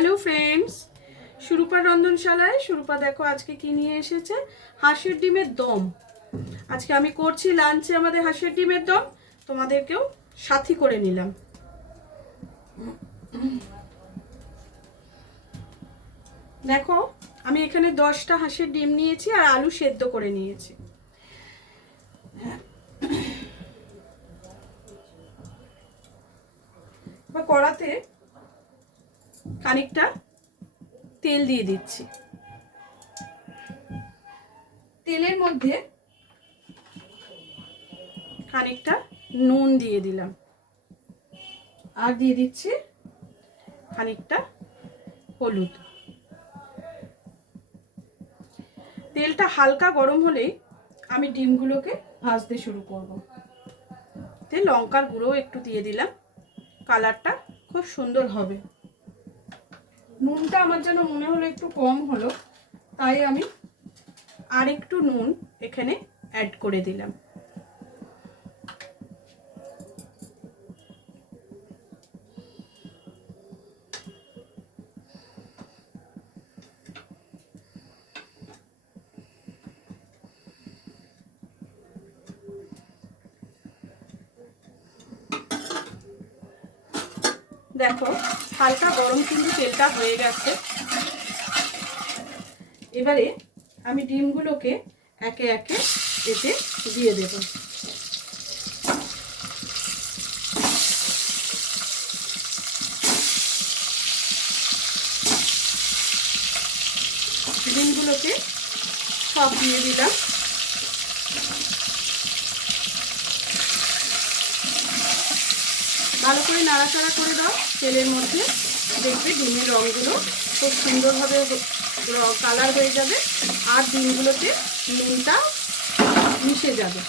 Hello friends, Surupa রন্ধনশালায় Surupa দেখো আজকে কি নিয়ে এসেছে। হাঁসের ডিমের দম। আজকে আমি করছি লাঞ্চে আমাদের হাঁসের ডিমের দম, তোমাদেরকেও সাথী করে নিলাম। দেখো আমি এখানে 10টা হাঁসের ডিম নিয়েছি আর আলু সেদ্ধ করে নিয়েছি। এবার কড়াতে খানিকটা তেল দিয়ে দিচ্ছি। তেলের মধ্যে খানিকটা নুন দিয়ে দিলাম আর দিয়ে দিচ্ছি খানিকটা হলুদ। তেলটা হালকা গরম হলেই আমি ডিমগুলোকে ভাজতে শুরু করব। তে লঙ্কার গুঁড়ো একটু দিয়ে দিলাম, কালারটা খুব সুন্দর হবে। নুনটা আমার যেন মনে হলো একটু কম হলো, তাই আমি আর একটু নুন এখানে অ্যাড করে দিলাম। দেখো হালকা গরম কিন্তু তেলটা হয়ে গেছে। এবারে আমি ডিমগুলোকে একে একে এতে দিয়ে দেব। ডিমগুলোকে সব দিয়ে দিলাম। ভালো করে নাড়াচাড়া করে দাও তেলের মধ্যে, দেখবে ডিমের রঙগুলো খুব সুন্দরভাবে কালার হয়ে যাবে আর ডিমগুলোতে নুনটা মিশে যাবে।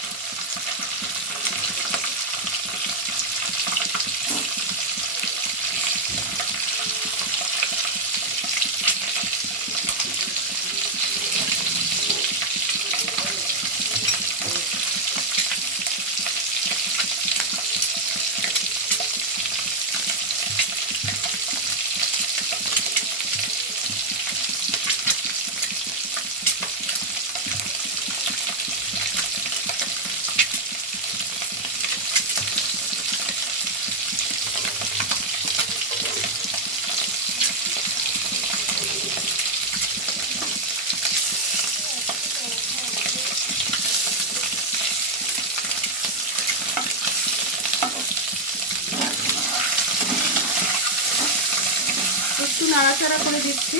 একটু নাড়াচাড়া করে দিচ্ছি।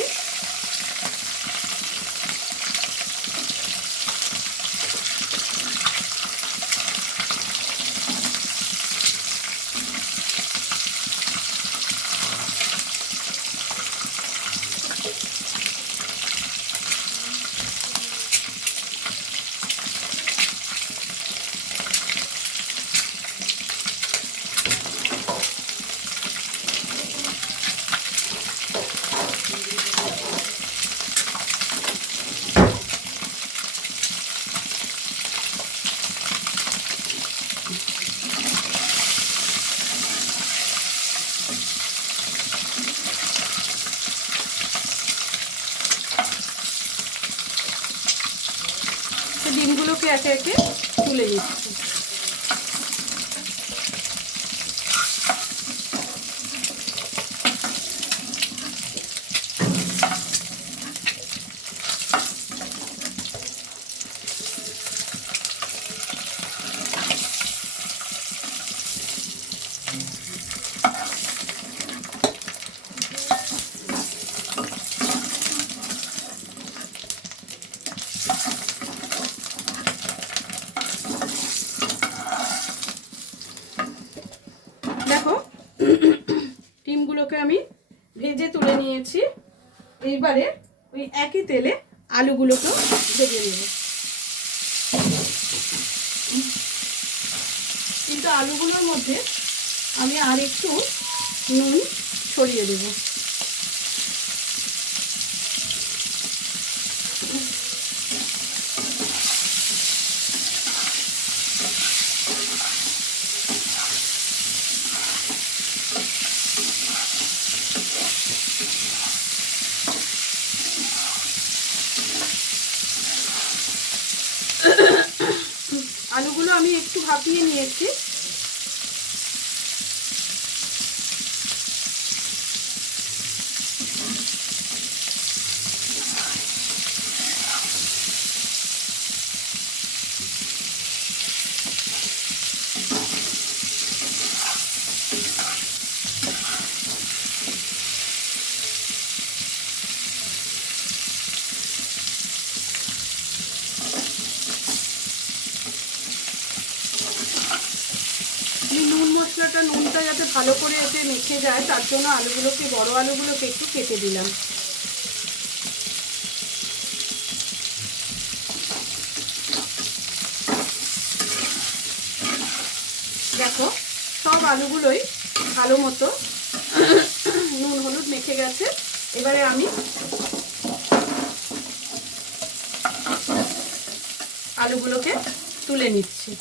ডিমগুলোকে একে একে তুলে দিচ্ছি। দেখো ডিমগুলোকে আমি ভেজে তুলে নিয়েছি। এইবারে ওই একই তেলে আলুগুলোকেও ভেজে নেব, কিন্তু আলুগুলোর মধ্যে আমি আর একটু নুন ছড়িয়ে দেব। ভাপিয়ে নিয়েছি। নুন মশলাটা, নুনটা যাতে ভালো করে এতে মেখে যায় তার জন্য আলুগুলোকে, বড় আলুগুলোকে একটু কেটে দিলাম। দেখো সব আলুগুলোই ভালো মতো নুন হলুদ মেখে গেছে। এবারে আমি আলুগুলোকে তুলে নিচ্ছি।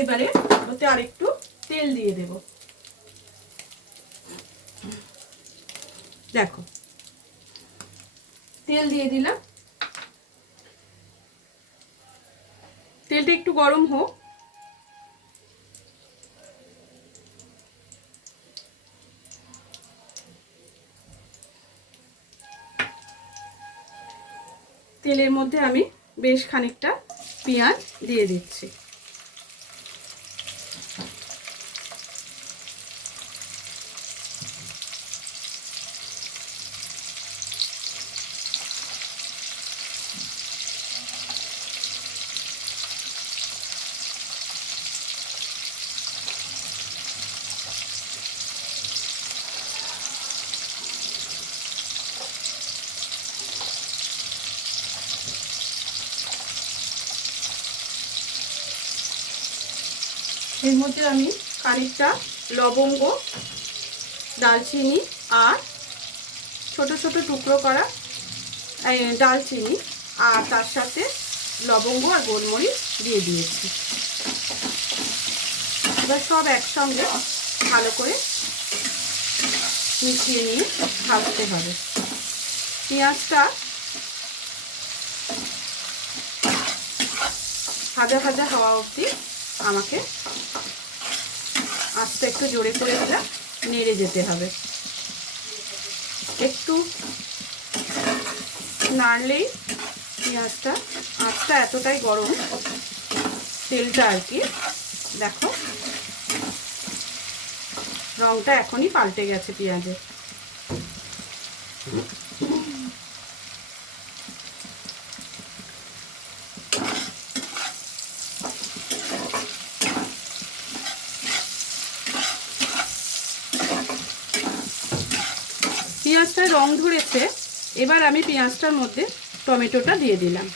এবারে ওতে আরেকটু তেল দিয়ে দেব। দেখো তেল দিয়ে দিলাম। তেলটা একটু গরম হোক। তেলের মধ্যে আমি বেশ খানিকটা পেঁয়াজ দিয়ে দিচ্ছি। এর মধ্যে আমি খানিকটা লবঙ্গ, দালচিনি আর ছোট ছোট টুকরো করা দালচিনি আর তার সাথে লবঙ্গ আর গোলমরিচ দিয়ে দিয়েছি। এবার সব একসঙ্গে ভালো করে মিশিয়ে নিয়ে ভাজতে হবে। পেঁয়াজটা ভাজা ভাজা হওয়া অবধি আমাকে আঁচটা একটু জোরে করে দিলে নেড়ে যেতে হবে। একটু নাড়লেই পেঁয়াজটা, আঁচটা এতটাই গরম, তেলটা আর কি, দেখো রংটা এখনই পাল্টে গেছে পেঁয়াজের। পেঁয়াজটায় রং ধরেছে। এবার আমি পেঁয়াজটার মধ্যে টমেটোটা দিয়ে দিলাম।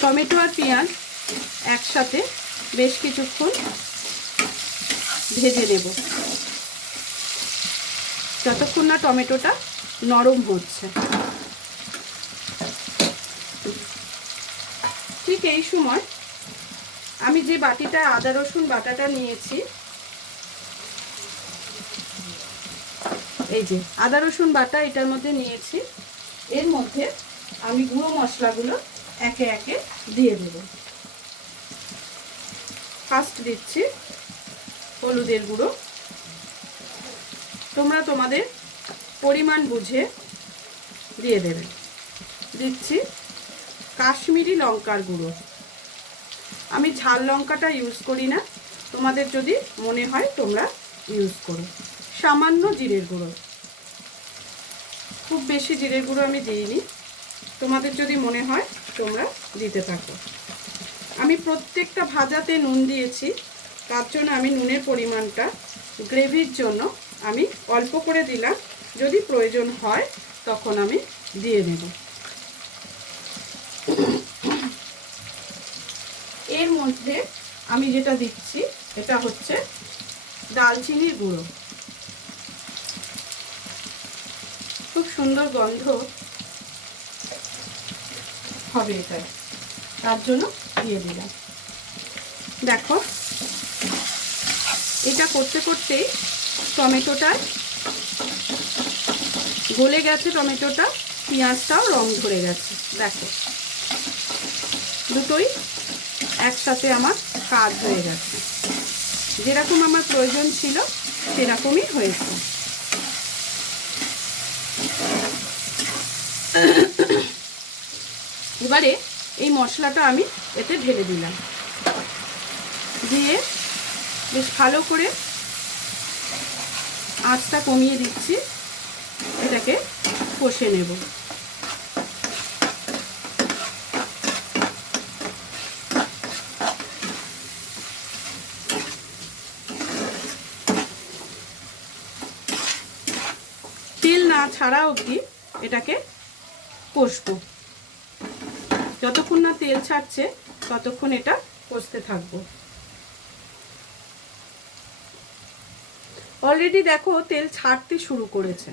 টমেটো আর পেঁয়াজ একসাথে বেশ কিছুক্ষণ ভেজে নেব, যতক্ষণ না টমেটোটা নরম হচ্ছে। ঠিক এই সময় আমি যে বাটিটা আদা রসুন বাটাটা নিয়েছি, এই যে আদা রসুন বাটা এটার মধ্যে নিয়েছি, এর মধ্যে আমি গুঁড়ো মশলাগুলো একে একে দিয়ে দেব। ফার্স্ট দিচ্ছি হলুদের গুঁড়ো, তোমরা তোমাদের পরিমাণ বুঝে দিয়ে দেবে। দিচ্ছি কাশ্মীরি লঙ্কার গুঁড়ো। আমি ঝাল লঙ্কাটা ইউজ করি না, তোমাদের যদি মনে হয় তোমরা ইউজ করো। সামান্য জিরের গুঁড়ো, খুব বেশি জিরের গুঁড়ো আমি দিইনি, তোমাদের যদি মনে হয় তোমরা দিতে থাকো। আমি প্রত্যেকটা ভাজাতে নুন দিয়েছি, তার জন্য আমি নুনের পরিমাণটা গ্রেভির জন্য আমি অল্প করে দিলাম, যদি প্রয়োজন হয় তখন আমি দিয়ে নেব। এর মধ্যে আমি যেটা দিচ্ছি এটা হচ্ছে দালচিনির গুঁড়ো। খুব সুন্দর গন্ধ হবে এটা, তার জন্য দিয়ে দিলাম। দেখো এটা করতে করতেই টমেটোটা গলে গেছে, টমেটোটা পেঁয়াজটাও রং ধরে গেছে। দেখো দুটোই একসাথে আমার কাজ হয়ে গেছে, যেরকম আমার প্রয়োজন ছিল সেরকমই হয়েছে। এবারে এই মশলাটা আমি এতে ঢেলে দিলাম, দিয়ে বেশ ভালো করে আঁচটা কমিয়ে দিচ্ছি, এটাকে কষে নেব। তেল না ছাড়া অবধি এটাকে কষবো, যতক্ষণ না তেল ছাড়ছে ততক্ষণ এটা কষতে থাকবো। অলরেডি দেখো তেল ছাড়তে শুরু করেছে।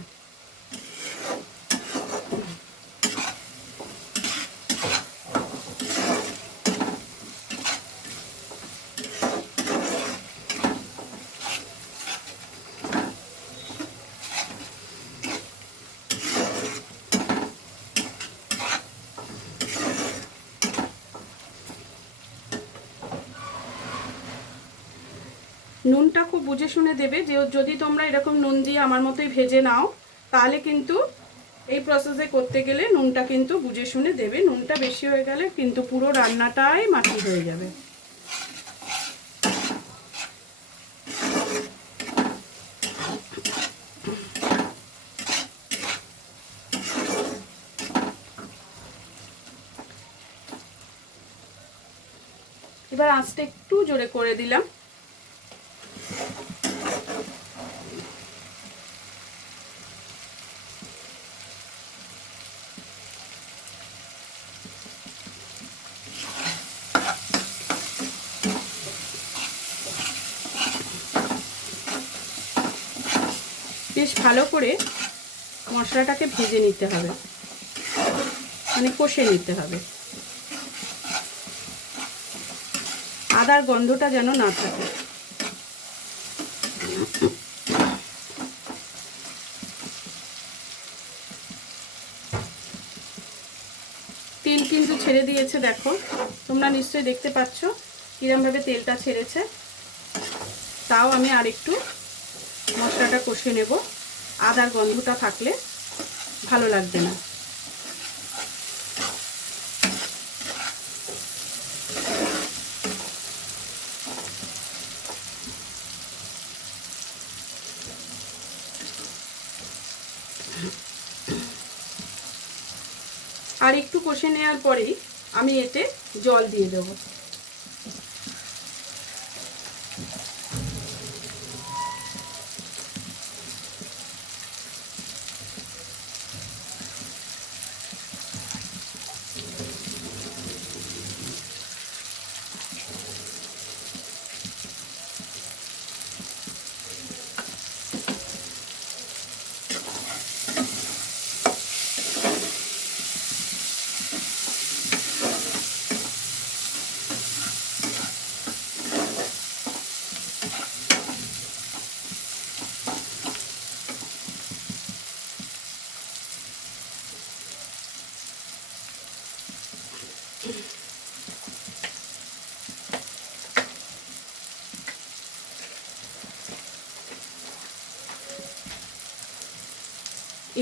নুনটা খুব বুঝে শুনে দেবে, যে যদি তোমরা এরকম নুন দিয়ে আমার মতোই ভেজে নাও তাহলে কিন্তু এই প্রসেসে করতে গেলে নুনটা কিন্তু বুঝে শুনে দেবে। নুনটা বেশি হয়ে গেলে কিন্তু পুরো রান্নাটাই মাটি হয়ে যাবে। এবার আঁচটা একটু জোরে করে দিলাম। বেশ ভালো করে মশলাটাকে ভেজে নিতে হবে, মানে কষে নিতে হবে, আদার গন্ধটা যেন না থাকে। তেল কিন্তু ছেড়ে দিয়েছে, দেখো তোমরা নিশ্চয়ই দেখতে পাচ্ছ কিরমভাবে তেলটা ছেড়েছে। তাও আমি আরেকটু মশলাটা কষে নেব, আদার গন্ধটা থাকলে ভালো লাগবে না। আর একটু কষে নেওয়ার পরেই আমি এতে জল দিয়ে দেবো।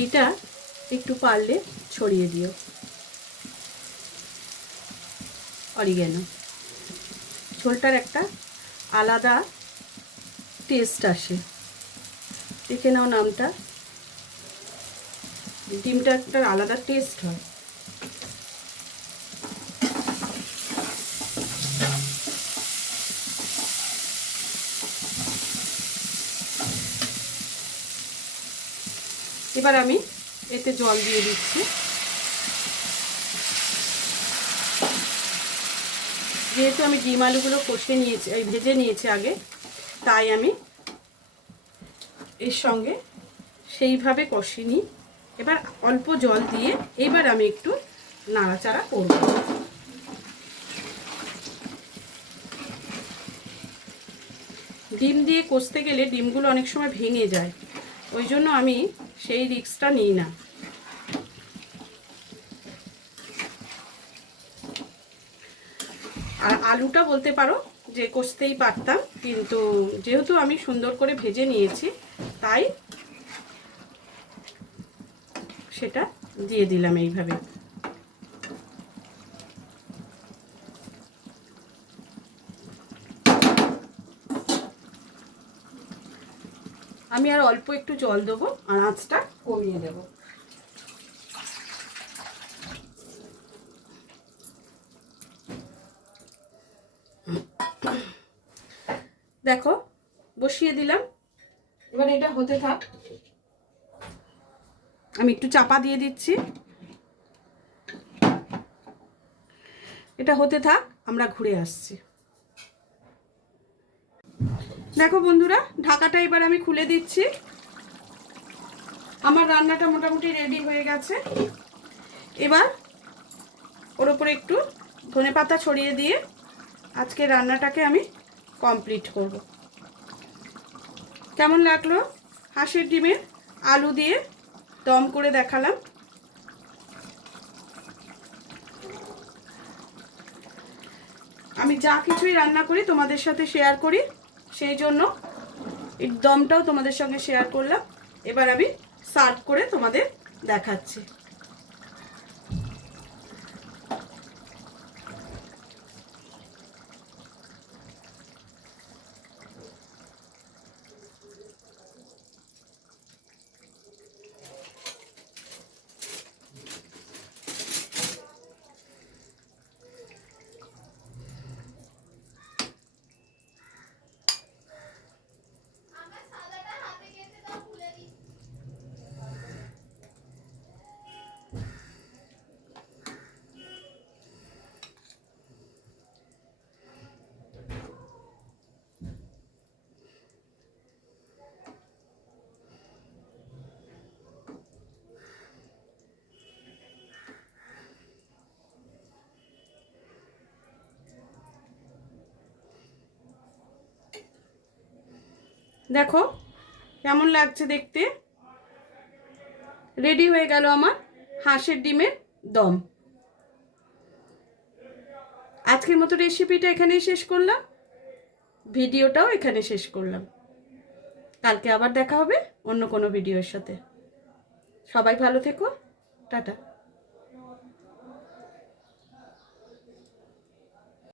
এইটা একটু পারলে ছড়িয়ে দিও অরিগ্যানো, ঝোলটার একটা আলাদা টেস্ট আসে। দেখে নাও নামটা, ডিমটা একটা আলাদা টেস্ট হয়। এবার আমি এতে জল দিয়ে দিচ্ছি। যেহেতু আমি ডিম আলুগুলো কষে নিয়েছি, ভেজে নিয়েছি আগে, তাই আমি এর সঙ্গে সেইভাবে কষিয়ে নিই। এবার অল্প জল দিয়ে এবার আমি একটু নাড়াচাড়া করব। ডিম দিয়ে কষতে গেলে ডিমগুলো অনেক সময় ভেঙে যায়, ওই জন্য আমি সেই রিস্কটা নিই না। আর আলুটা বলতে পারো যে কষতেই পারতাম, কিন্তু যেহেতু আমি সুন্দর করে ভেজে নিয়েছি তাই সেটা দিয়ে দিলাম এইভাবে। আমি আর অল্প একটু জল দেবো আর আঁচটা কমিয়ে দেব। দেখো বসিয়ে দিলাম, এবার এটা হতে থাক। আমি একটু চাপা দিয়ে দিচ্ছি, এটা হতে থাক, আমরা ঘুরে আসছি। দেখো বন্ধুরা, ঢাকাটা এবার আমি খুলে দিচ্ছি। আমার রান্নাটা মোটামুটি রেডি হয়ে গেছে। এবার ওর উপরে একটু ধনেপাতা ছড়িয়ে দিয়ে আজকে রান্নাটাকে আমি কমপ্লিট করব। কেমন লাগলো হাঁসের ডিমের আলু দিয়ে দম করে দেখালাম। আমি যা কিছুই রান্না করি তোমাদের সাথে শেয়ার করি, সেই জন্য এই দমটাও তোমাদের সঙ্গে শেয়ার করলাম। এবার আমি সার্ভ করে তোমাদের দেখাচ্ছি। দেখো কেমন লাগছে দেখতে। রেডি হয়ে গেল আমার হাঁসের ডিমের দম। আজকের মতো রেসিপিটা এখানেই শেষ করলাম, ভিডিওটাও এখানে শেষ করলাম। কালকে আবার দেখা হবে অন্য কোনো ভিডিওর সাথে। সবাই ভালো থেকো, টাটা।